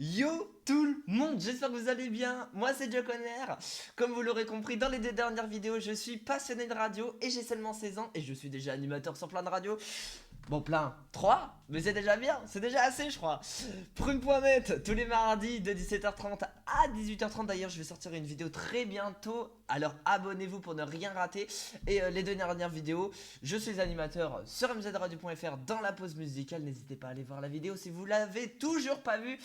Yo tout le monde, j'espère que vous allez bien. Moi c'est Joe Conner. Comme vous l'aurez compris dans les 2 dernières vidéos, je suis passionné de radio et j'ai seulement 16 ans et je suis déjà animateur sur plein de radios. Bon plein, 3, mais c'est déjà bien, c'est déjà assez je crois. Prune.net, tous les mardis de 17h30 à 18h30 d'ailleurs, je vais sortir une vidéo très bientôt. Alors abonnez-vous pour ne rien rater. Et les 2 dernières vidéos, je suis animateur sur mzradio.fr dans la pause musicale. N'hésitez pas à aller voir la vidéo si vous l'avez toujours pas vue.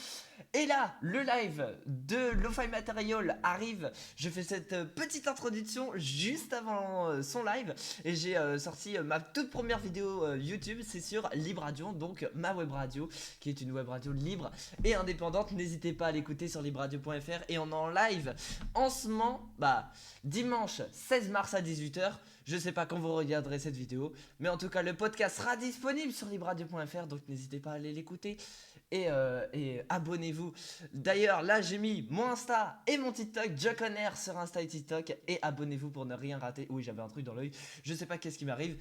Et là, le live de Lo-Fi Material arrive. Je fais cette petite introduction juste avant son live. Et j'ai sorti ma toute première vidéo YouTube. C'est sur Libre Radio, donc ma web radio, qui est une web radio libre et indépendante. N'hésitez pas à l'écouter sur libreradio.fr. Et on est en live en ce moment, dimanche 16 mars à 18h. Je sais pas quand vous regarderez cette vidéo, mais en tout cas le podcast sera disponible sur libreradio.fr, donc n'hésitez pas à aller l'écouter et abonnez-vous. D'ailleurs là j'ai mis mon Insta et mon TikTok, Joe Conner sur Insta et TikTok, et abonnez-vous pour ne rien rater. Oui, j'avais un truc dans l'œil, je sais pas qu'est-ce qui m'arrive.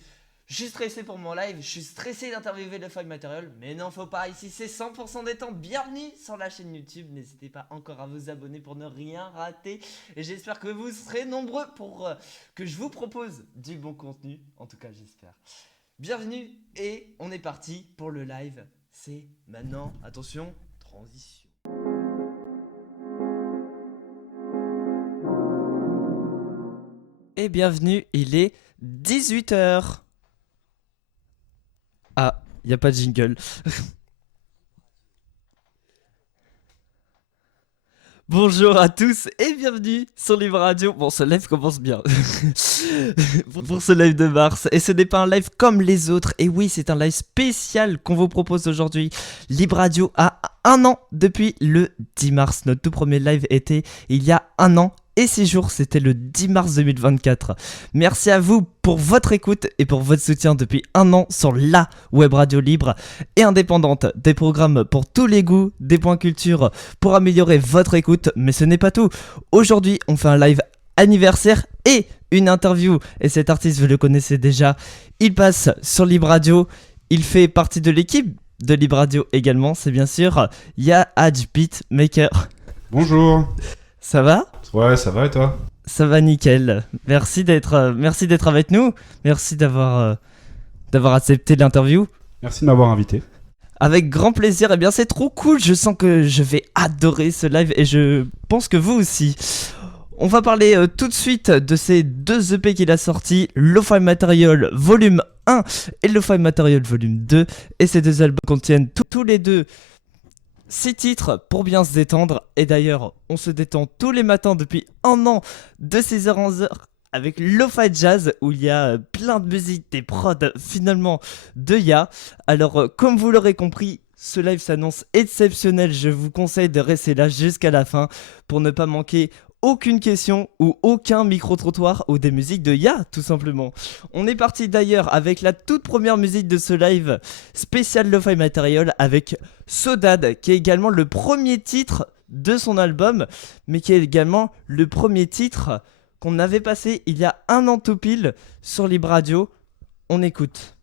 Je suis stressé pour mon live, je suis stressé d'interviewer Lo-Fi Material, mais non faut pas, ici c'est 100% détente. Bienvenue sur la chaîne YouTube, n'hésitez pas encore à vous abonner pour ne rien rater. Et j'espère que vous serez nombreux pour que je vous propose du bon contenu, en tout cas j'espère. Bienvenue et on est parti pour le live, c'est maintenant, attention, transition. Et bienvenue, il est 18h. Ah, y a pas de jingle. Bonjour à tous et bienvenue sur Libre Radio. Bon, ce live commence bien. pour ce live de mars. Et ce n'est pas un live comme les autres. Et oui, c'est un live spécial qu'on vous propose aujourd'hui. Libre Radio a 1 an depuis le 10 mars. Notre tout premier live était il y a 1 an. Et 6 jours, c'était le 10 mars 2024. Merci à vous pour votre écoute et pour votre soutien depuis 1 an sur la web radio libre et indépendante. Des programmes pour tous les goûts, des points culture pour améliorer votre écoute. Mais ce n'est pas tout. Aujourd'hui, on fait un live anniversaire et une interview. Et cet artiste, vous le connaissez déjà. Il passe sur Libre Radio. Il fait partie de l'équipe de Libre Radio également. C'est bien sûr Yahadj Beatmaker. Bonjour. Ça va ? Ouais, ça va et toi ? Ça va nickel. Merci d'être avec nous. Merci d'avoir accepté l'interview. Merci de m'avoir invité. Avec grand plaisir. Eh bien, c'est trop cool. Je sens que je vais adorer ce live et je pense que vous aussi. On va parler tout de suite de ces 2 EP qu'il a sortis, Lo-Fi Material Volume 1 et Lo-Fi Material Volume 2. Et ces 2 albums contiennent tous les 2 6 titres pour bien se détendre. Et d'ailleurs, on se détend tous les matins depuis 1 an de 6h à 11h avec Lo-Fi Jazz où il y a plein de musique, des prods finalement de Ya. Alors, comme vous l'aurez compris, ce live s'annonce exceptionnel. Je vous conseille de rester là jusqu'à la fin pour ne pas manquer aucune question ou aucun micro-trottoir ou des musiques de Ya tout simplement. On est parti d'ailleurs avec la toute première musique de ce live spécial Lo-Fi Material avec Sodad, qui est également le premier titre de son album, mais qui est également le premier titre qu'on avait passé il y a 1 an tout pile sur Libre Radio. On écoute.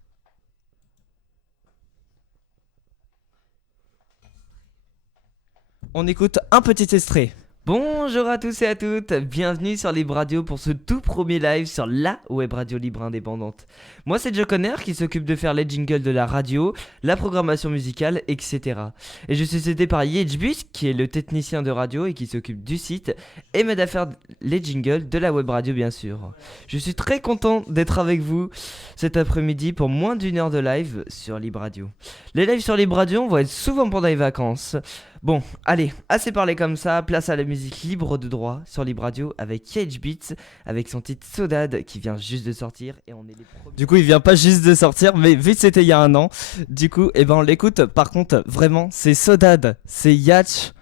On écoute un petit extrait. Bonjour à tous et à toutes, bienvenue sur Libre Radio pour ce tout premier live sur la web radio libre indépendante. Moi c'est Joe Conner qui s'occupe de faire les jingles de la radio, la programmation musicale, etc. Et je suis aidé par Yejbus qui est le technicien de radio et qui s'occupe du site et m'aide à faire les jingles de la web radio bien sûr. Je suis très content d'être avec vous cet après-midi pour moins d'1 heure de live sur Libre Radio. Les lives sur Libre Radio vont être souvent pendant les vacances. Bon, allez, assez parlé comme ça, place à la musique libre de droit sur Libre Radio avec Cage Beats, avec son titre Sodad qui vient juste de sortir et on est les premiers. Du coup, il vient pas juste de sortir, mais vu que c'était il y a 1 an, du coup, on l'écoute. Par contre, vraiment, c'est Sodad, c'est Yatch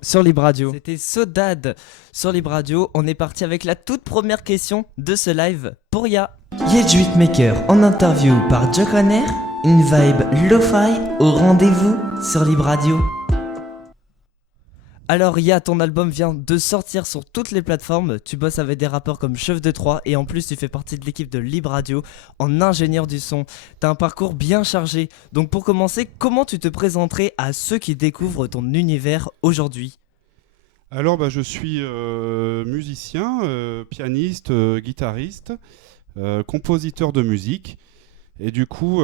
sur Libre Radio. C'était Sodad sur Libre Radio. On est parti avec la toute première question de ce live pour Ya. Yatch Beatmaker en interview par Joe Conner, une vibe lo-fi au rendez-vous sur Libre Radio. Alors Ya, ton album vient de sortir sur toutes les plateformes, tu bosses avec des rappeurs comme Chef de Troyes et en plus tu fais partie de l'équipe de Libre Radio en ingénieur du son. T'as un parcours bien chargé, donc pour commencer, comment tu te présenterais à ceux qui découvrent ton univers aujourd'hui? Alors, je suis musicien, pianiste, guitariste, compositeur de musique. Et du coup,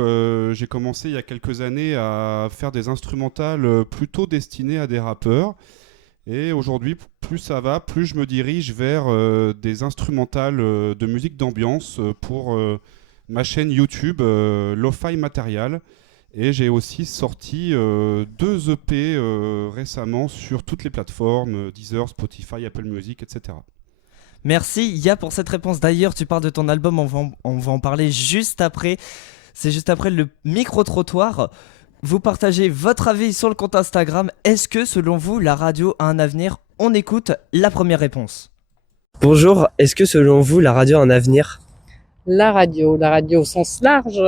j'ai commencé il y a quelques années à faire des instrumentales plutôt destinées à des rappeurs. Et aujourd'hui, plus ça va, plus je me dirige vers des instrumentales de musique d'ambiance pour ma chaîne YouTube Lo-Fi Material. Et j'ai aussi sorti 2 EP récemment sur toutes les plateformes, Deezer, Spotify, Apple Music, etc. Merci Ya pour cette réponse. D'ailleurs, tu parles de ton album, on va en parler juste après. C'est juste après le micro-trottoir. Vous partagez votre avis sur le compte Instagram. Est-ce que selon vous, la radio a un avenir? On écoute la première réponse. Bonjour, est-ce que selon vous, la radio a un avenir? La radio au sens large.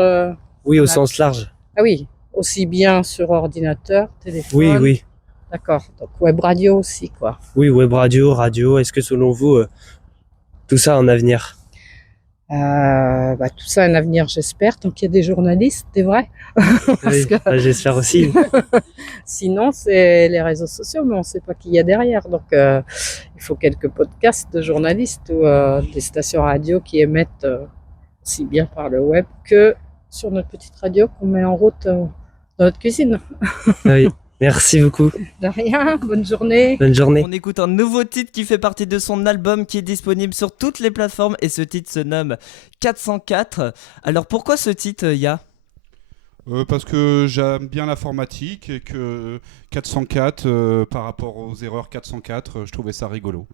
Oui, au La- sens large. Ah oui, aussi bien sur ordinateur, téléphone. Oui, oui. D'accord. Donc web radio aussi, quoi. Oui, web radio. Est-ce que selon vous, tout ça a un avenir? Tout ça a un avenir, j'espère, tant qu'il y a des journalistes, c'est vrai. Oui, j'espère aussi. Sinon, c'est les réseaux sociaux, mais on ne sait pas qui il y a derrière. Donc, il faut quelques podcasts de journalistes ou des stations radio qui émettent aussi bien par le web que sur notre petite radio qu'on met en route dans notre cuisine. Oui. Merci beaucoup. De rien, bonne journée. Bonne journée. On écoute un nouveau titre qui fait partie de son album qui est disponible sur toutes les plateformes et ce titre se nomme 404. Alors pourquoi ce titre, Ya? Parce que j'aime bien l'informatique et que 404, par rapport aux erreurs 404, je trouvais ça rigolo.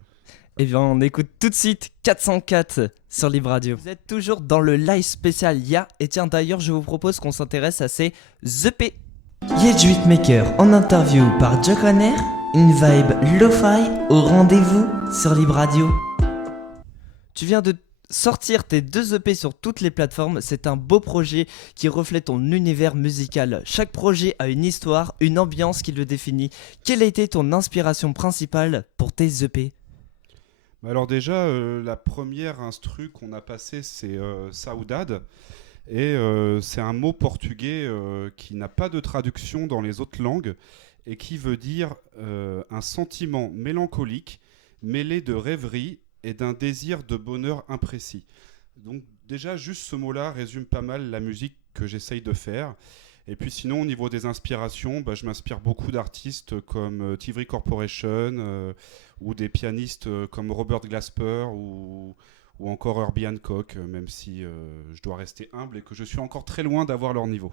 Eh bien, on écoute tout de suite 404 sur Libre Radio. Vous êtes toujours dans le live spécial Ya. Et tiens, d'ailleurs, je vous propose qu'on s'intéresse à ces EP. Maker en interview par Joe Conner. Une vibe lo-fi au rendez-vous sur Libre Radio. Tu viens de sortir tes 2 EP sur toutes les plateformes. C'est un beau projet qui reflète ton univers musical. Chaque projet a une histoire, une ambiance qui le définit. Quelle a été ton inspiration principale pour tes EP? Alors déjà, la première instru qu'on a passée, c'est Saudade. Et c'est un mot portugais qui n'a pas de traduction dans les autres langues et qui veut dire un sentiment mélancolique mêlé de rêverie et d'un désir de bonheur imprécis. Donc déjà, juste ce mot-là résume pas mal la musique que j'essaye de faire. Et puis sinon, au niveau des inspirations, je m'inspire beaucoup d'artistes comme Tivry Corporation ou des pianistes comme Robert Glasper ou encore Herbie Hancock, même si je dois rester humble et que je suis encore très loin d'avoir leur niveau.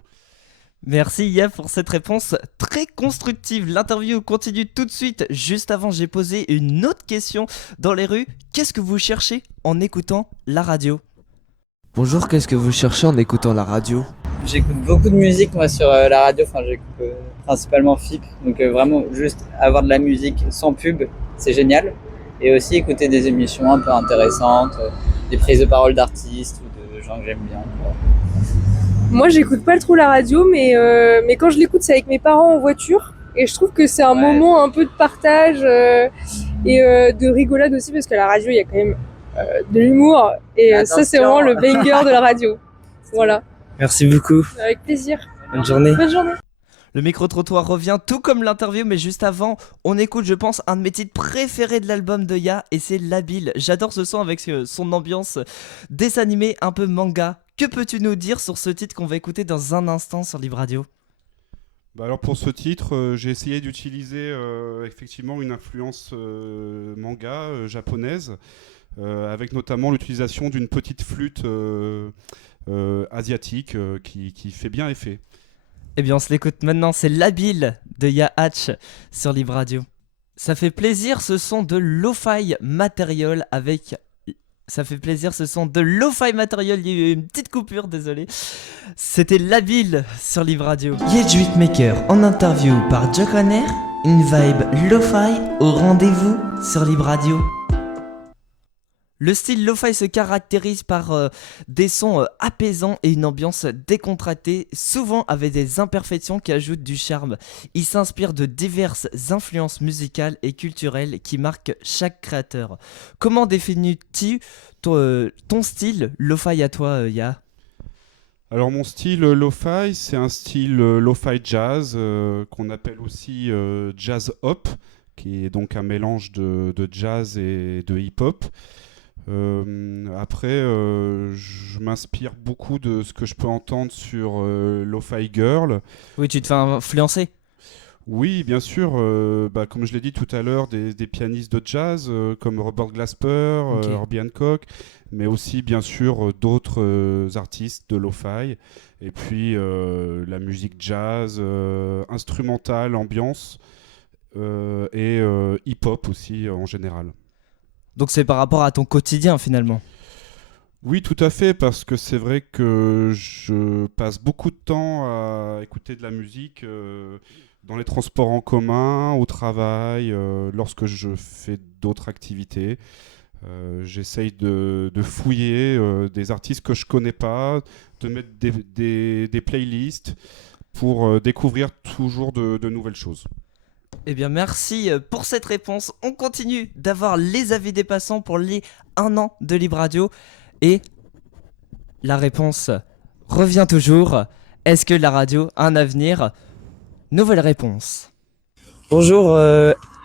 Merci Ya pour cette réponse très constructive. L'interview continue tout de suite. Juste avant, j'ai posé une autre question dans les rues. Qu'est-ce que vous cherchez en écoutant la radio? Bonjour, qu'est-ce que vous cherchez en écoutant la radio? J'écoute beaucoup de musique moi sur la radio, j'écoute principalement FIP, donc vraiment juste avoir de la musique sans pub, c'est génial. Et aussi écouter des émissions un peu intéressantes, des prises de parole d'artistes ou de gens que j'aime bien, quoi. Moi, j'écoute pas trop la radio, mais quand je l'écoute, c'est avec mes parents en voiture. Et je trouve que c'est un moment un peu de partage et de rigolade aussi, parce qu'à la radio, il y a quand même de l'humour. Et ça, c'est vraiment le banger de la radio. Voilà. Merci beaucoup. Avec plaisir. Bonne journée. Bonne journée. Le micro-trottoir revient tout comme l'interview, mais juste avant, on écoute, je pense, un de mes titres préférés de l'album de Ya, et c'est Labile. J'adore ce son avec son ambiance dessin animé, un peu manga. Que peux-tu nous dire sur ce titre qu'on va écouter dans un instant sur Libre Radio? Alors pour ce titre, j'ai essayé d'utiliser effectivement une influence manga japonaise, avec notamment l'utilisation d'une petite flûte asiatique qui fait bien effet. Eh bien, on se l'écoute maintenant, c'est Labile de Ya Hatch sur Libre Radio. Ça fait plaisir ce son de Lo-Fi Material avec... Ça fait plaisir ce son de Lo-Fi Material, il y a eu une petite coupure, désolé. C'était Labile sur Libre Radio. Maker en interview par Joe Conner. Une vibe Lo-Fi au rendez-vous sur Libre Radio. Le style lo-fi se caractérise par des sons apaisants et une ambiance décontractée, souvent avec des imperfections qui ajoutent du charme. Il s'inspire de diverses influences musicales et culturelles qui marquent chaque créateur. Comment définis-tu ton style lo-fi à toi, Ya? Alors mon style lo-fi, c'est un style lo-fi jazz qu'on appelle aussi jazz hop, qui est donc un mélange de jazz et de hip-hop. Après, je m'inspire beaucoup de ce que je peux entendre sur Lo-Fi Girl. Oui, tu te fais influencer. Oui, bien sûr, comme je l'ai dit tout à l'heure, des pianistes de jazz comme Robert Glasper, Ok. Herbie Hancock, mais aussi bien sûr d'autres artistes de lo-fi. Et puis la musique jazz, instrumentale, ambiance et hip-hop aussi en général. Donc c'est par rapport à ton quotidien finalement. Oui, tout à fait, parce que c'est vrai que je passe beaucoup de temps à écouter de la musique dans les transports en commun, au travail, lorsque je fais d'autres activités. J'essaye de fouiller des artistes que je connais pas, de mettre des playlists pour découvrir toujours de nouvelles choses. Eh bien merci pour cette réponse. On continue d'avoir les avis des passants pour les 1 an de Libre Radio. Et la réponse revient toujours. Est-ce que la radio a un avenir? Nouvelle réponse. Bonjour,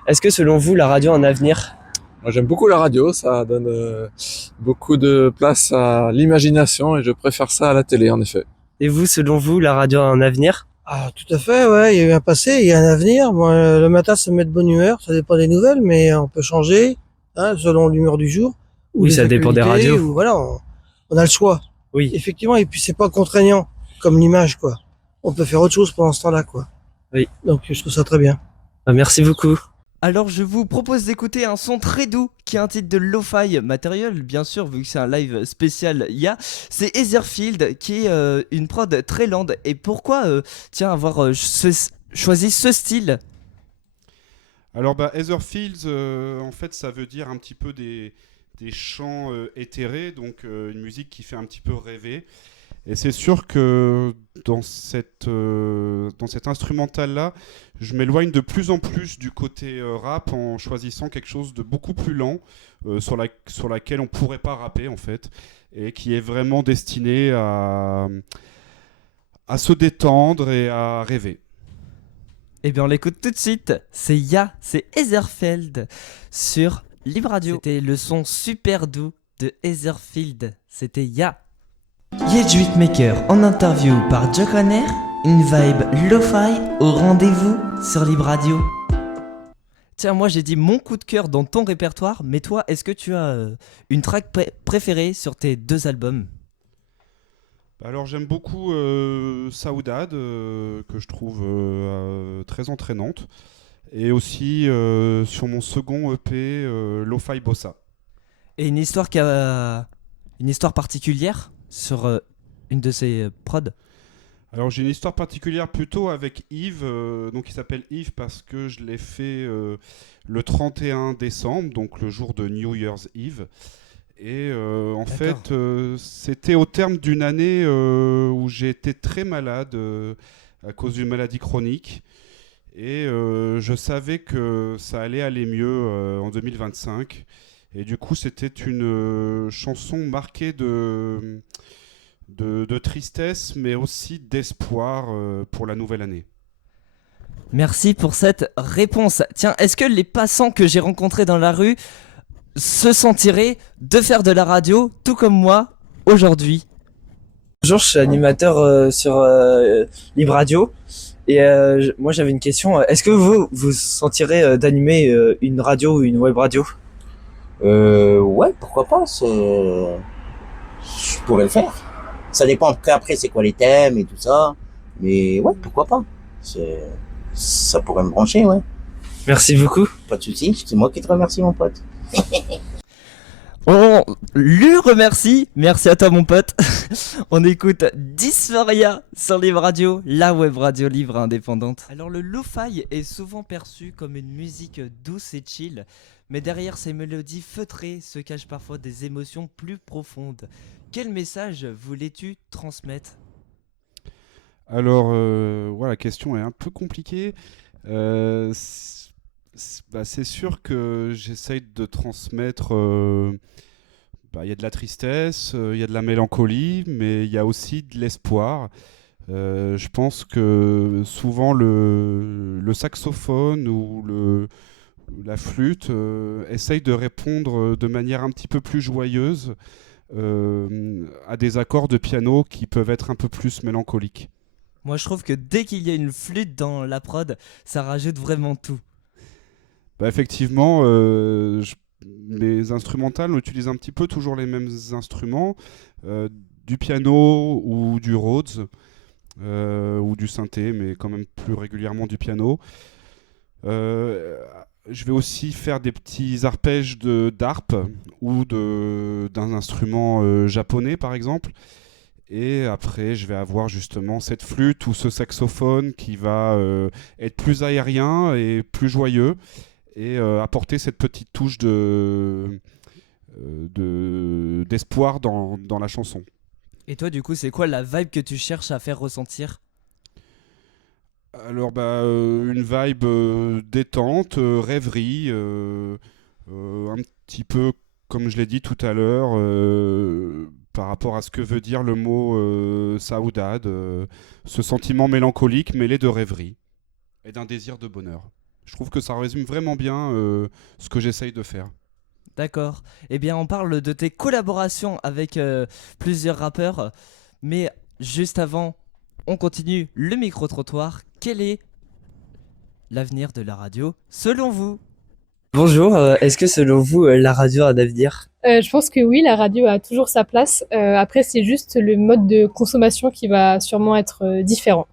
est-ce que selon vous, la radio a un avenir? Moi, j'aime beaucoup la radio, ça donne beaucoup de place à l'imagination et je préfère ça à la télé, en effet. Et vous, selon vous, la radio a un avenir? Ah, tout à fait, ouais, il y a eu un passé, il y a un avenir. Moi, le matin, ça me met de bonne humeur, ça dépend des nouvelles, mais on peut changer, hein, selon l'humeur du jour. Ou Oui, les ça dépend des actualités, radios. ou voilà, on a le choix. Oui. Effectivement, et puis c'est pas contraignant, comme l'image, quoi. On peut faire autre chose pendant ce temps-là, quoi. Oui. Donc, je trouve ça très bien. Merci beaucoup. Alors je vous propose d'écouter un son très doux qui a un titre de lo-fi matériel, bien sûr, vu que c'est un live spécial IA. C'est Etherfield qui est une prod très lente. Et pourquoi avoir choisi ce style? Alors, Etherfields, en fait, ça veut dire un petit peu des chants éthérés, donc une musique qui fait un petit peu rêver. Et c'est sûr que dans cet instrumental-là, je m'éloigne de plus en plus du côté rap en choisissant quelque chose de beaucoup plus lent, sur laquelle on ne pourrait pas rapper, en fait, et qui est vraiment destiné à se détendre et à rêver. Eh bien on l'écoute tout de suite. C'est c'est Etherfield sur Libre Radio. C'était le son super doux de Etherfield. C'était Ya. Hitmaker en interview par Joe Conner, une vibe lo-fi au rendez-vous sur Libre Radio. Tiens, moi j'ai dit mon coup de cœur dans ton répertoire, mais toi, est-ce que tu as une track préférée sur tes 2 albums? Alors j'aime beaucoup Saoudade, que je trouve très entraînante, et aussi sur mon second EP, Lo-Fi Bossa. Et une histoire une histoire particulière sur une de ces prods? Alors j'ai une histoire particulière plutôt avec Yves, donc il s'appelle Yves parce que je l'ai fait le 31 décembre, donc le jour de New Year's Eve. Et en fait, c'était au terme d'une année où j'ai été très malade à cause d'une maladie chronique. Et je savais que ça allait aller mieux en 2025. Et du coup, c'était une chanson marquée de tristesse, mais aussi d'espoir pour la nouvelle année. Merci pour cette réponse. Tiens, est-ce que les passants que j'ai rencontrés dans la rue se sentiraient de faire de la radio, tout comme moi, aujourd'hui? Bonjour, je suis animateur sur Libre Radio. Et moi, j'avais une question. Est-ce que vous sentirez d'animer une radio ou une web radio? Ouais, pourquoi pas, je pourrais le faire. Ça dépend après c'est quoi les thèmes et tout ça. Mais ouais, pourquoi pas. Ça pourrait me brancher, ouais. Merci beaucoup. Pas de soucis, c'est moi qui te remercie, mon pote. On lui remercie. Merci à toi, mon pote. On écoute Dysphoria sur Libre Radio, la web radio libre indépendante. Alors, le lo-fi est souvent perçu comme une musique douce et chill, mais derrière ces mélodies feutrées se cachent parfois des émotions plus profondes. Quel message voulais-tu transmettre ? Alors, voilà, la question est un peu compliquée. C'est sûr que j'essaye de transmettre. Il y a de la tristesse, il y a de la mélancolie, mais il y a aussi de l'espoir. Je pense que souvent le saxophone ou la flûte essaye de répondre de manière un petit peu plus joyeuse à des accords de piano qui peuvent être un peu plus mélancoliques. Moi, je trouve que dès qu'il y a une flûte dans la prod, ça rajoute vraiment tout. Effectivement, les instrumentales utilisent un petit peu toujours les mêmes instruments, du piano ou du Rhodes, ou du synthé, mais quand même plus régulièrement du piano. Je vais aussi faire des petits arpèges d'harpe ou d'un instrument japonais, par exemple. Et après, je vais avoir justement cette flûte ou ce saxophone qui va être plus aérien et plus joyeux et apporter cette petite touche d'espoir dans la chanson. Et toi, du coup, c'est quoi la vibe que tu cherches à faire ressentir ? Alors, une vibe détente, rêverie, un petit peu comme je l'ai dit tout à l'heure, par rapport à ce que veut dire le mot saudade, ce sentiment mélancolique mêlé de rêverie et d'un désir de bonheur. Je trouve que ça résume vraiment bien ce que j'essaye de faire. D'accord. Eh bien, on parle de tes collaborations avec plusieurs rappeurs, mais juste avant, on continue le micro-trottoir. Quel est l'avenir de la radio selon vous ? Bonjour, est-ce que selon vous, la radio a d'avenir ? Je pense que oui, la radio a toujours sa place. Après, c'est juste le mode de consommation qui va sûrement être différent.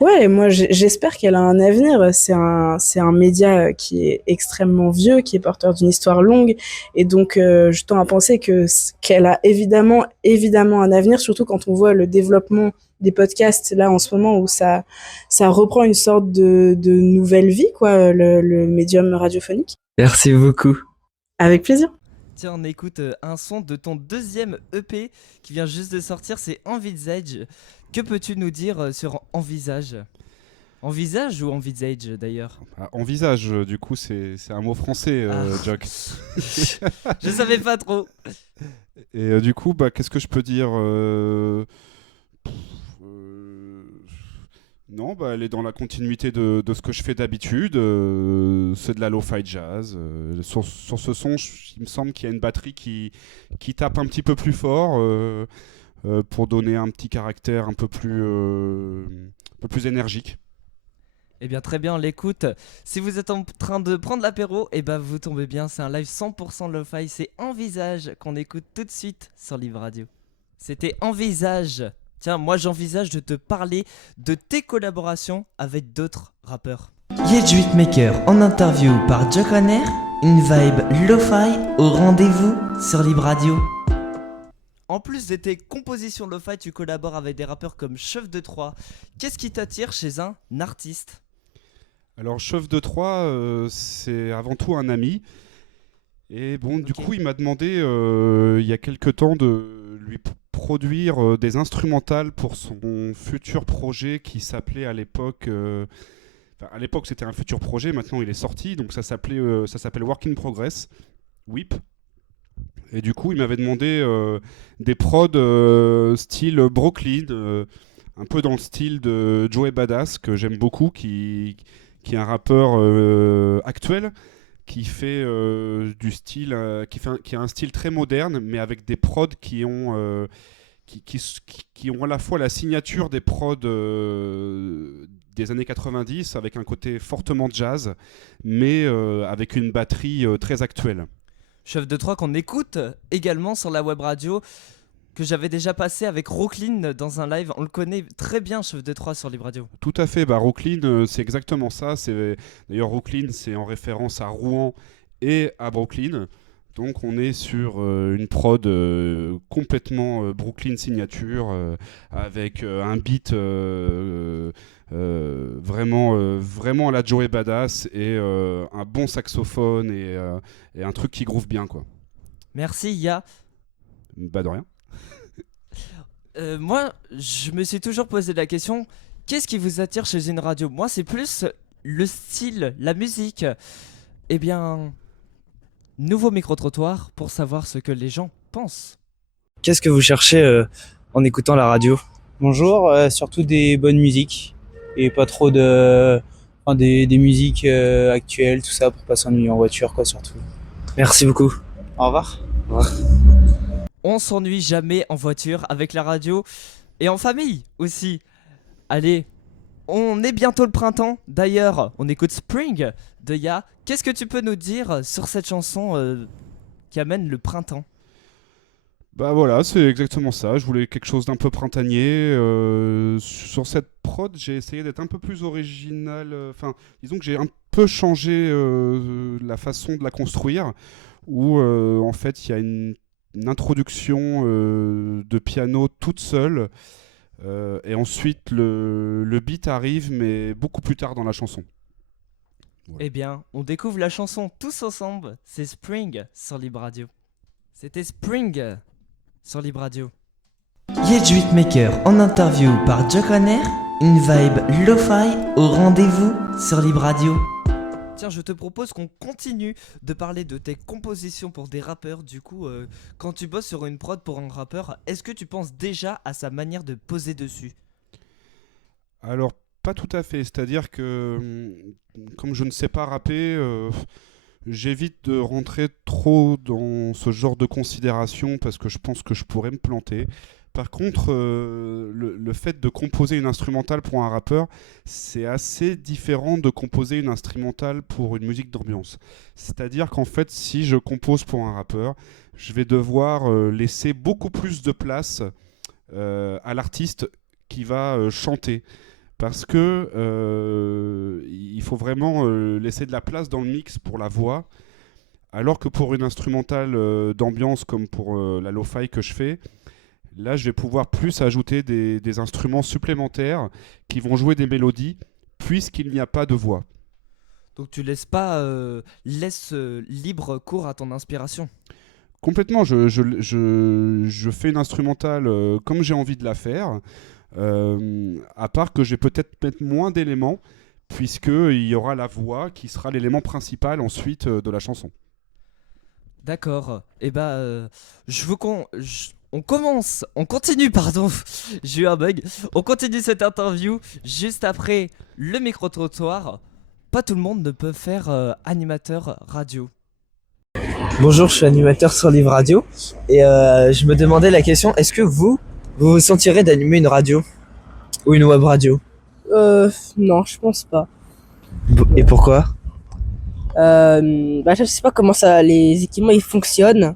Ouais, moi j'espère qu'elle a un avenir. C'est un média qui est extrêmement vieux, qui est porteur d'une histoire longue, et donc je tends à penser qu'elle a évidemment un avenir, surtout quand on voit le développement des podcasts là en ce moment où ça reprend une sorte de nouvelle vie, quoi, le médium radiophonique. Merci beaucoup. Avec plaisir. Tiens, on écoute un son de ton deuxième EP qui vient juste de sortir, c'est Envisage. Que peux-tu nous dire sur Envisage ? Envisage ou Envisage d'ailleurs ? Envisage, du coup, c'est un mot français, Jock. Je savais pas trop. Et du coup, qu'est-ce que je peux dire Non, elle est dans la continuité de ce que je fais d'habitude. C'est de la lo-fi jazz. Sur ce son, il me semble qu'il y a une batterie qui tape un petit peu plus fort pour donner un petit caractère un peu plus énergique. Eh bien très bien, on l'écoute. Si vous êtes en train de prendre l'apéro, vous tombez bien, c'est un live 100% lo-fi. C'est Envisage qu'on écoute tout de suite sur Libre Radio. C'était Envisage. Tiens, moi j'envisage de te parler de tes collaborations avec d'autres rappeurs. Yedge Beatmaker en interview par Jock On Air, une vibe lo-fi au rendez-vous sur Libre Radio. En plus de tes compositions lo-fi, tu collabores avec des rappeurs comme Chef de Troyes. Qu'est-ce qui t'attire chez un artiste ? Alors Chef de Troyes, c'est avant tout un ami. Et du coup, il m'a demandé il y a quelques temps de lui produire des instrumentales pour son futur projet qui s'appelait à l'époque... à l'époque, c'était un futur projet, maintenant il est sorti, donc ça s'appelle Work in Progress, WIP. Et du coup, il m'avait demandé des prods style Brooklyn, un peu dans le style de Joey Badass, que j'aime beaucoup, qui est un rappeur actuel, qui fait du style, qui a un style très moderne, mais avec des prods qui ont à la fois la signature des prods des années 90, avec un côté fortement jazz, mais avec une batterie très actuelle. Chef de Troyes qu'on écoute également sur la web radio, que j'avais déjà passé avec Rocklin dans un live. On le connaît très bien, Chef de Troyes, sur Libre Radio. Tout à fait, Rocklin, c'est exactement ça. D'ailleurs, Rocklin, c'est en référence à Rouen et à Brooklyn. Donc on est sur une prod complètement Brooklyn signature, avec un beat vraiment à la Joey Badass, et un bon saxophone, et un truc qui groove bien, quoi. Merci, Ya. Bah de rien. Moi, je me suis toujours posé la question, qu'est-ce qui vous attire chez une radio? Moi, c'est plus le style, la musique. Eh bien, nouveau micro-trottoir pour savoir ce que les gens pensent. Qu'est-ce que vous cherchez en écoutant la radio? Bonjour, surtout des bonnes musiques et pas trop des musiques actuelles, tout ça, pour pas s'ennuyer en voiture, quoi, surtout. Merci beaucoup. Au revoir. On s'ennuie jamais en voiture avec la radio et en famille aussi. Allez, on est bientôt le printemps. D'ailleurs, on écoute Spring de Ya. Qu'est-ce que tu peux nous dire sur cette chanson qui amène le printemps? Bah voilà, c'est exactement ça. Je voulais quelque chose d'un peu printanier. Sur cette prod, j'ai essayé d'être un peu plus original. Enfin, disons que j'ai un peu changé la façon de la construire, où en fait il y a une introduction de piano toute seule, et ensuite le beat arrive, mais beaucoup plus tard dans la chanson. Voilà. Eh bien, on découvre la chanson tous ensemble. C'est Spring sur Libre Radio. C'était Spring sur Libre Radio. Yedge Beatmaker en interview par Joe Conner, une vibe lo-fi au rendez-vous sur Libre Radio. Tiens, je te propose qu'on continue de parler de tes compositions pour des rappeurs. Du coup, quand tu bosses sur une prod pour un rappeur, est-ce que tu penses déjà à sa manière de poser dessus? Alors, pas tout à fait. C'est-à-dire que, comme je ne sais pas rapper, j'évite de rentrer trop dans ce genre de considération, parce que je pense que je pourrais me planter. Par contre, le fait de composer une instrumentale pour un rappeur, c'est assez différent de composer une instrumentale pour une musique d'ambiance. C'est-à-dire qu'en fait, si je compose pour un rappeur, je vais devoir laisser beaucoup plus de place à l'artiste qui va chanter. Parce que il faut vraiment laisser de la place dans le mix pour la voix, alors que pour une instrumentale d'ambiance comme pour la lo-fi que je fais, là je vais pouvoir plus ajouter des instruments supplémentaires qui vont jouer des mélodies, puisqu'il n'y a pas de voix. Donc tu laisses pas libre cours à ton inspiration. Complètement, je fais une instrumentale comme j'ai envie de la faire. À part que je vais peut-être mettre moins d'éléments, puisqu'il y aura la voix qui sera l'élément principal ensuite de la chanson. D'accord. Et je veux on continue, pardon, j'ai eu un bug. On continue cette interview juste après le micro-trottoir. Pas tout le monde ne peut faire animateur radio. Bonjour, je suis animateur sur Libre Radio et je me demandais la question, est-ce que vous vous sentirez d'animer une radio ou une web radio? Non, je pense pas. Et pourquoi? Je sais pas comment les équipements ils fonctionnent.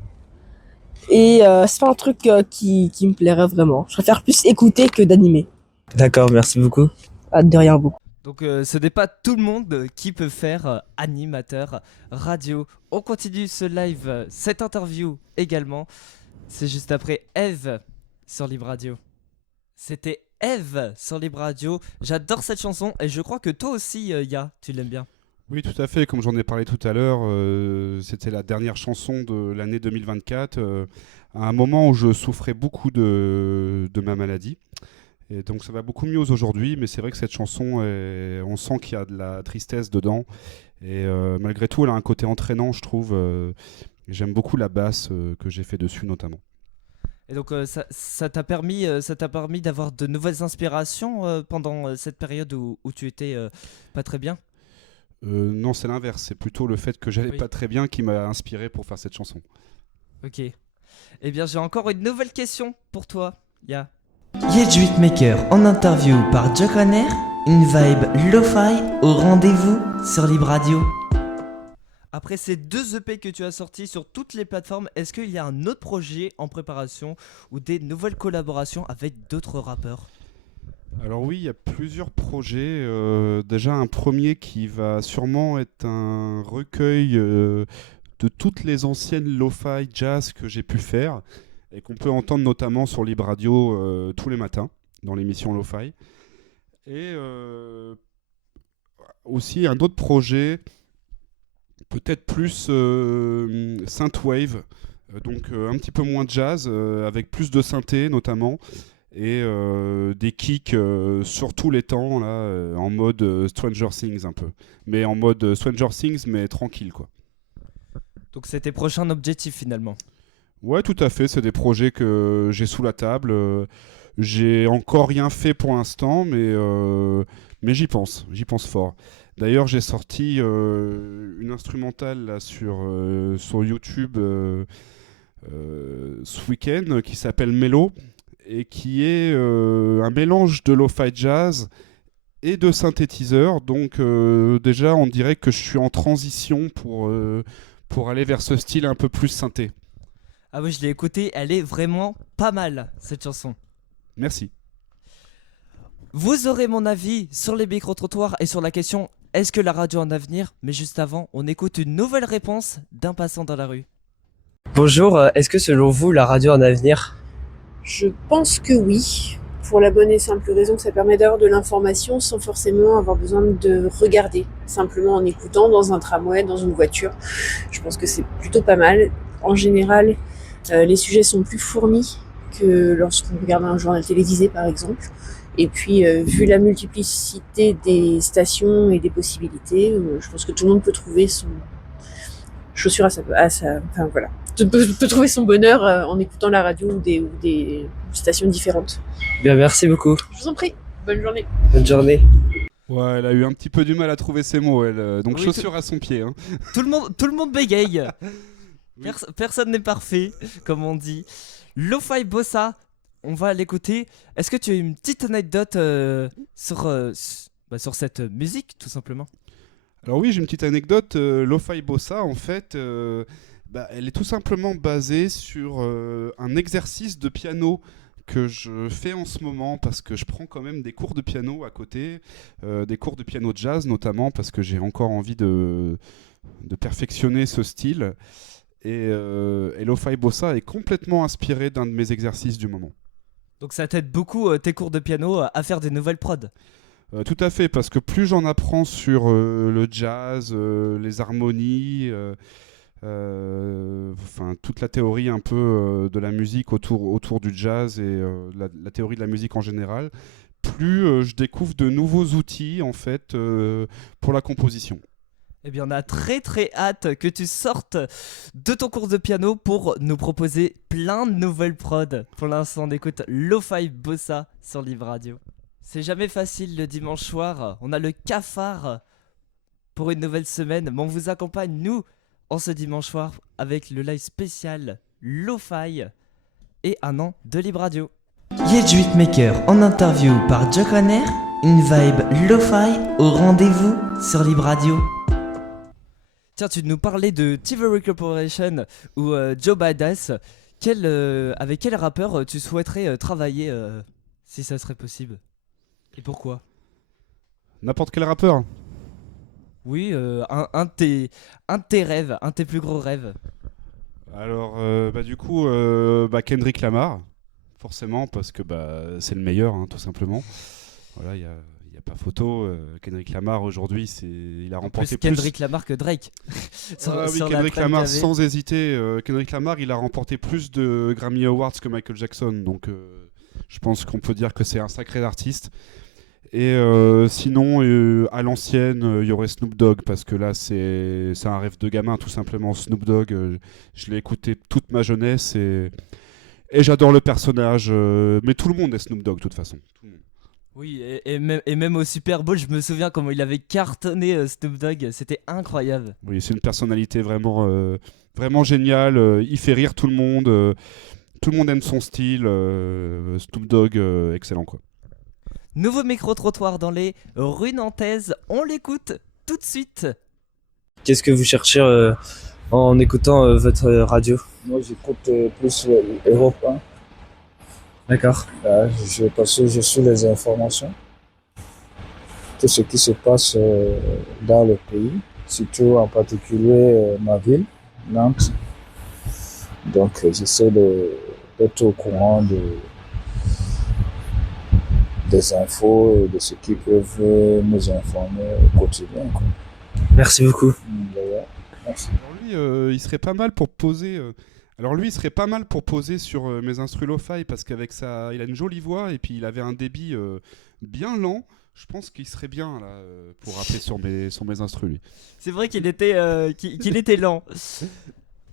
Et c'est pas un truc qui me plairait vraiment. Je préfère plus écouter que d'animer. D'accord, merci beaucoup. De rien, beaucoup. Donc ce n'est pas tout le monde qui peut faire animateur radio. On continue ce live, cette interview également. C'est juste après Eve sur Libre Radio. C'était Eve sur Libre Radio. J'adore cette chanson et je crois que toi aussi, Ya, tu l'aimes bien. Oui, tout à fait. Comme j'en ai parlé tout à l'heure, c'était la dernière chanson de l'année 2024, à un moment où je souffrais beaucoup de ma maladie. Et donc ça va beaucoup mieux aujourd'hui, mais c'est vrai que cette chanson, on sent qu'il y a de la tristesse dedans. Et malgré tout, elle a un côté entraînant, je trouve. J'aime beaucoup la basse que j'ai fait dessus notamment. Et donc ça t'a permis d'avoir de nouvelles inspirations pendant cette période où tu étais pas très bien? Non, c'est l'inverse. C'est plutôt le fait que j'allais pas très bien qui m'a inspiré pour faire cette chanson. Ok. Eh bien, j'ai encore une nouvelle question pour toi, Ya. Yedge Beatmaker en interview par Joe Conner, une vibe lo-fi au rendez-vous sur Libre Radio. Après ces 2 EP que tu as sortis sur toutes les plateformes, est-ce qu'il y a un autre projet en préparation ou des nouvelles collaborations avec d'autres rappeurs? Alors oui, il y a plusieurs projets. Déjà un premier qui va sûrement être un recueil de toutes les anciennes lo-fi jazz que j'ai pu faire et qu'on peut entendre notamment sur Libre Radio tous les matins dans l'émission Lo-Fi. Et aussi un autre projet, peut-être plus synthwave, donc un petit peu moins jazz, avec plus de synthé notamment, et des kicks sur tous les temps, là, en mode Stranger Things un peu. Mais en mode Stranger Things, mais tranquille, quoi. Donc c'est tes prochains objectifs finalement. Ouais, tout à fait, c'est des projets que j'ai sous la table. J'ai encore rien fait pour l'instant, mais j'y pense fort. D'ailleurs, j'ai sorti une instrumentale là, sur YouTube ce week-end qui s'appelle Mellow et qui est un mélange de lo-fi jazz et de synthétiseur. Donc déjà, on dirait que je suis en transition pour aller vers ce style un peu plus synthé. Ah oui, je l'ai écoutée, elle est vraiment pas mal cette chanson. Merci. Vous aurez mon avis sur les micro-trottoirs et sur la question est-ce que la radio a un avenir? Mais juste avant, on écoute une nouvelle réponse d'un passant dans la rue. Bonjour, est-ce que selon vous, la radio a un avenir? Je pense que oui, pour la bonne et simple raison que ça permet d'avoir de l'information sans forcément avoir besoin de regarder, simplement en écoutant dans un tramway, dans une voiture. Je pense que c'est plutôt pas mal. En général, les sujets sont plus fournis que lorsqu'on regarde un journal télévisé par exemple. Et puis, vu la multiplicité des stations et des possibilités, je pense que tout le monde peut trouver son chaussure enfin voilà, peut trouver son bonheur en écoutant la radio ou des stations différentes. Bien, merci beaucoup. Je vous en prie, bonne journée. Bonne journée. Ouais, elle a eu un petit peu du mal à trouver ses mots, elle. Donc Oui, chaussure à son pied. Hein. Tout le monde bégaye. Personne n'est parfait, comme on dit. Lo-Fi Bossa, on va l'écouter. Est-ce que tu as une petite anecdote sur cette musique, tout simplement? Alors oui, j'ai une petite anecdote. Lo-Fi Bossa, en fait, elle est tout simplement basée sur un exercice de piano que je fais en ce moment parce que je prends quand même des cours de piano à côté, des cours de piano jazz notamment parce que j'ai encore envie de perfectionner ce style. Et Lo-Fi Bossa est complètement inspiré d'un de mes exercices du moment. Donc ça t'aide beaucoup, tes cours de piano, à faire des nouvelles prods? Tout à fait, parce que plus j'en apprends sur le jazz, les harmonies, toute la théorie un peu de la musique autour du jazz et la théorie de la musique en général, plus je découvre de nouveaux outils en fait pour la composition. Eh bien, on a très très hâte que tu sortes de ton cours de piano pour nous proposer plein de nouvelles prods. Pour l'instant, on écoute Lo-Fi Bossa sur Libre Radio. C'est jamais facile le dimanche soir, on a le cafard pour une nouvelle semaine, mais on vous accompagne, nous, en ce dimanche soir, avec le live spécial Lo-Fi et un an de Libre Radio. Yet Maker en interview par Jock On Air, une vibe Lo-Fi au rendez-vous sur Libre Radio. Tiens, tu nous parlais de Thievery Corporation ou Joe Badass. Avec quel rappeur tu souhaiterais travailler si ça serait possible? Et pourquoi? N'importe quel rappeur. Oui, un de tes rêves, un de tes plus gros rêves. Alors, du coup, Kendrick Lamar, forcément, parce que c'est le meilleur, hein, tout simplement. Voilà, il y a pas photo. Kendrick Lamar aujourd'hui, il a remporté plus. Kendrick Lamar que Drake. Kendrick Lamar sans hésiter. Kendrick Lamar, il a remporté plus de Grammy Awards que Michael Jackson, donc je pense qu'on peut dire que c'est un sacré artiste. Et sinon, à l'ancienne, il y aurait Snoop Dogg parce que là, c'est un rêve de gamin, tout simplement. Snoop Dogg, je l'ai écouté toute ma jeunesse et j'adore le personnage. Mais tout le monde est Snoop Dogg, de toute façon. Tout le monde. Oui, et même au Super Bowl, je me souviens comment il avait cartonné Snoop Dogg, c'était incroyable. Oui, c'est une personnalité vraiment, vraiment géniale, il fait rire tout le monde aime son style, Snoop Dogg, excellent quoi. Nouveau micro-trottoir dans les rues nantaises, on l'écoute tout de suite. Qu'est-ce que vous cherchez en écoutant votre radio? Moi j'écoute plus Europe 1. D'accord. Parce que je suis les informations. Tout ce qui se passe dans le pays, surtout en particulier ma ville, Nantes. Donc j'essaie d'être au courant des infos et de ce qui peuvent nous informer au quotidien, quoi. Merci beaucoup. D'ailleurs, merci. Alors lui, il serait pas mal pour poser. Il serait pas mal pour poser sur mes instrus lo-fi parce qu'avec ça, il a une jolie voix et puis il avait un débit bien lent. Je pense qu'il serait bien là pour rapper sur mes instrus lui. C'est vrai qu'il était lent.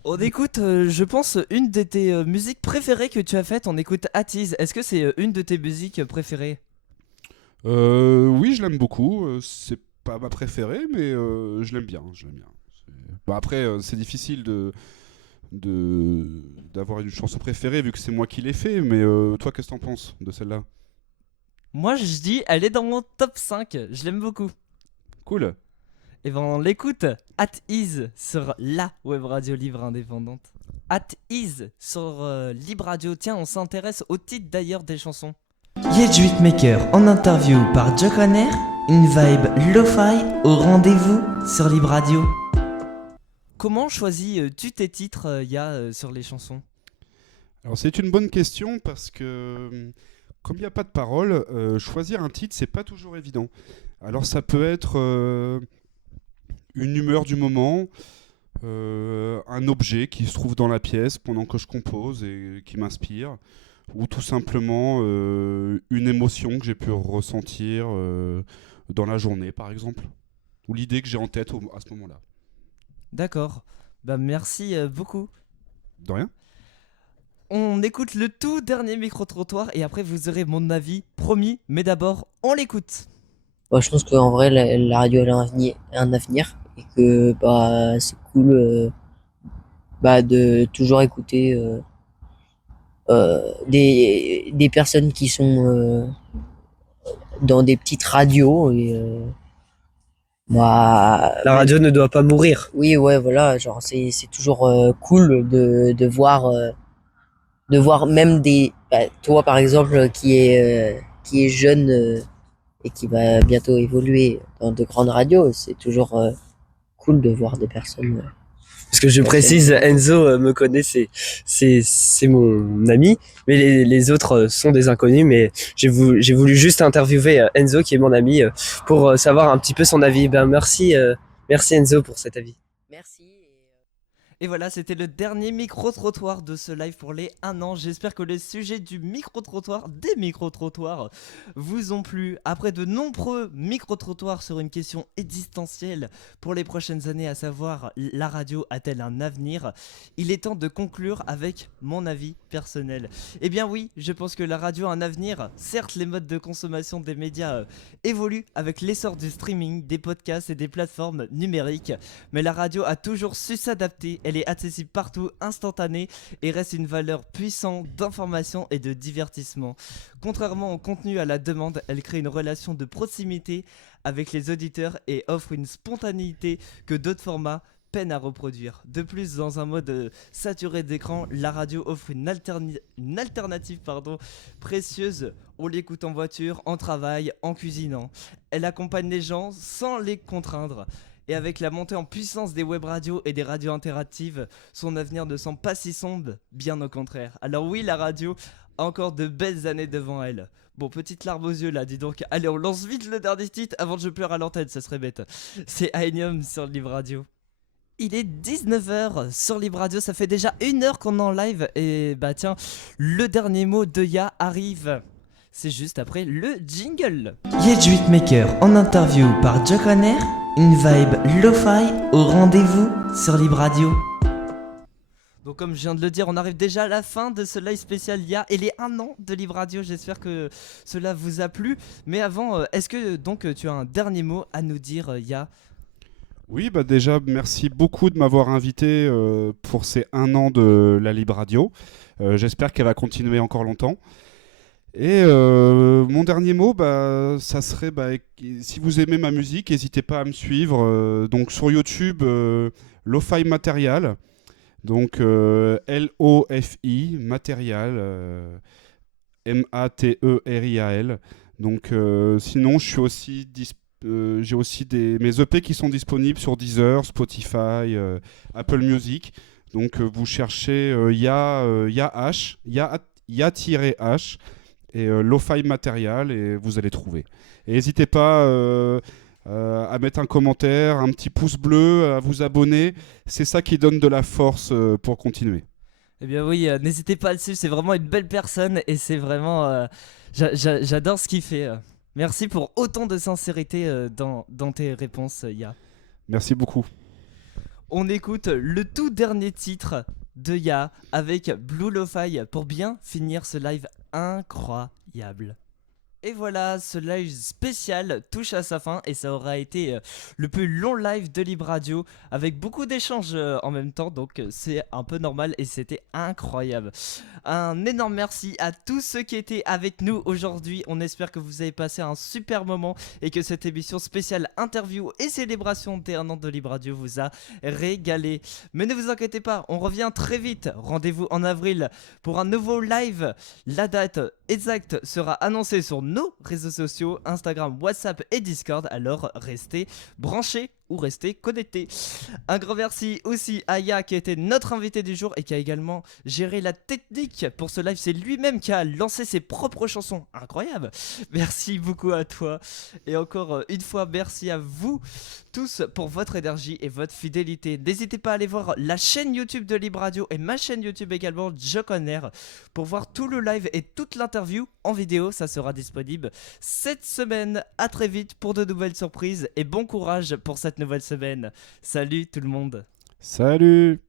On écoute, je pense, une de tes musiques préférées que tu as faites. On écoute Attise. Est-ce que c'est une de tes musiques préférées? Oui, je l'aime beaucoup. C'est pas ma préférée, mais je l'aime bien. Bon, après, c'est difficile d'avoir une chanson préférée vu que c'est moi qui l'ai fait. Mais toi, qu'est-ce que t'en penses de celle-là? Moi, je dis, elle est dans mon top 5. Je l'aime beaucoup. Cool. Et ben, on l'écoute. At Ease sur la web radio libre indépendante. At Ease sur Libre Radio. Tiens, on s'intéresse au titre d'ailleurs des chansons. Maker en interview par Joe Conner, une vibe lo-fi au rendez-vous sur Libre Radio. Comment choisis-tu tes titres, sur les chansons? Alors c'est une bonne question parce que comme il n'y a pas de parole, choisir un titre c'est pas toujours évident. Alors ça peut être une humeur du moment, un objet qui se trouve dans la pièce pendant que je compose et qui m'inspire, ou tout simplement une émotion que j'ai pu ressentir dans la journée par exemple, ou l'idée que j'ai en tête à ce moment-là. D'accord, bah merci beaucoup. De rien. On écoute le tout dernier micro-trottoir et après vous aurez mon avis, promis, mais d'abord on l'écoute. Bah, je pense qu'en vrai la radio elle a un avenir et que c'est cool de toujours écouter des personnes qui sont dans des petites radios et La radio ne doit pas mourir. oui, ouais, voilà, genre c'est toujours cool de voir même toi par exemple qui est jeune et qui va bientôt évoluer dans de grandes radios, c'est toujours cool de voir des personnes. Parce que je précise, Enzo me connaît, c'est mon ami, mais les autres sont des inconnus, mais j'ai voulu juste interviewer Enzo qui est mon ami pour savoir un petit peu son avis. Ben merci Enzo pour cet avis. Merci. Et voilà, c'était le dernier micro-trottoir de ce live pour les 1 an. J'espère que les sujets des micro-trottoirs vous ont plu. Après de nombreux micro-trottoirs sur une question existentielle pour les prochaines années, à savoir la radio a-t-elle un avenir? Il est temps de conclure avec mon avis personnel. Eh bien oui, je pense que la radio a un avenir. Certes, les modes de consommation des médias évoluent avec l'essor du streaming, des podcasts et des plateformes numériques. Mais la radio a toujours su s'adapter. Elle est accessible partout, instantanée et reste une valeur puissante d'information et de divertissement. Contrairement au contenu à la demande, elle crée une relation de proximité avec les auditeurs et offre une spontanéité que d'autres formats peinent à reproduire. De plus, dans un mode saturé d'écran, la radio offre une alternative précieuse. On l'écoute en voiture, en travail, en cuisinant. Elle accompagne les gens sans les contraindre. Et avec la montée en puissance des web radios et des radios interactives, son avenir ne semble pas si sombre, bien au contraire. Alors oui, la radio a encore de belles années devant elle. Bon, petite larme aux yeux là, dis donc. Allez, on lance vite le dernier titre avant que je pleure à l'antenne, ça serait bête. C'est Aenium sur Libre Radio. Il est 19h sur Libre Radio, ça fait déjà 1 heure qu'on est en live. Et bah tiens, le dernier mot de Ya arrive. C'est juste après le jingle. Maker en interview par Joe Conner, une vibe lo-fi au rendez-vous sur Libre Radio. Donc comme je viens de le dire, on arrive déjà à la fin de ce live spécial Ya et les 1 an de Libre Radio. J'espère que cela vous a plu. Mais avant, est-ce que donc tu as un dernier mot à nous dire, Ya? Oui, bah déjà, merci beaucoup de m'avoir invité pour ces 1 an de la Libre Radio. J'espère qu'elle va continuer encore longtemps. Et mon dernier mot, ça serait, si vous aimez ma musique, n'hésitez pas à me suivre. Donc sur YouTube, Lo-Fi Material, donc L-O-F-I, Material, M-A-T-E-R-I-A-L. Donc sinon, je suis aussi j'ai aussi mes EP qui sont disponibles sur Deezer, Spotify, Apple Music. Donc vous cherchez Ya-H et Lo-Fi Material et vous allez trouver. Et n'hésitez pas à mettre un commentaire, un petit pouce bleu, à vous abonner. C'est ça qui donne de la force pour continuer. Eh bien oui, n'hésitez pas à le suivre, c'est vraiment une belle personne et c'est vraiment... j'adore ce qu'il fait. Merci pour autant de sincérité dans tes réponses, Ya. Merci beaucoup. On écoute le tout dernier titre de Ya avec Blue Lo-Fi pour bien finir ce live incroyable. Et voilà, ce live spécial touche à sa fin et ça aura été le plus long live de Libre Radio avec beaucoup d'échanges en même temps, donc c'est un peu normal et c'était incroyable. Un énorme merci à tous ceux qui étaient avec nous aujourd'hui. On espère que vous avez passé un super moment et que cette émission spéciale interview et célébration des 1 an de Libre Radio vous a régalé. Mais ne vous inquiétez pas, on revient très vite. Rendez-vous en avril pour un nouveau live. La date exacte sera annoncée sur nos réseaux sociaux, Instagram, WhatsApp et Discord, alors restez branchés ou restez connectés. Un grand merci aussi à Ya qui était notre invité du jour et qui a également géré la technique pour ce live. C'est lui-même qui a lancé ses propres chansons. Incroyable. Merci beaucoup à toi. Et encore une fois, merci à vous tous pour votre énergie et votre fidélité. N'hésitez pas à aller voir la chaîne YouTube de Libre Radio et ma chaîne YouTube également, Joconner, pour voir tout le live et toute l'interview en vidéo. Ça sera disponible cette semaine. À très vite pour de nouvelles surprises et bon courage pour cette nouvelle semaine. Salut tout le monde. Salut.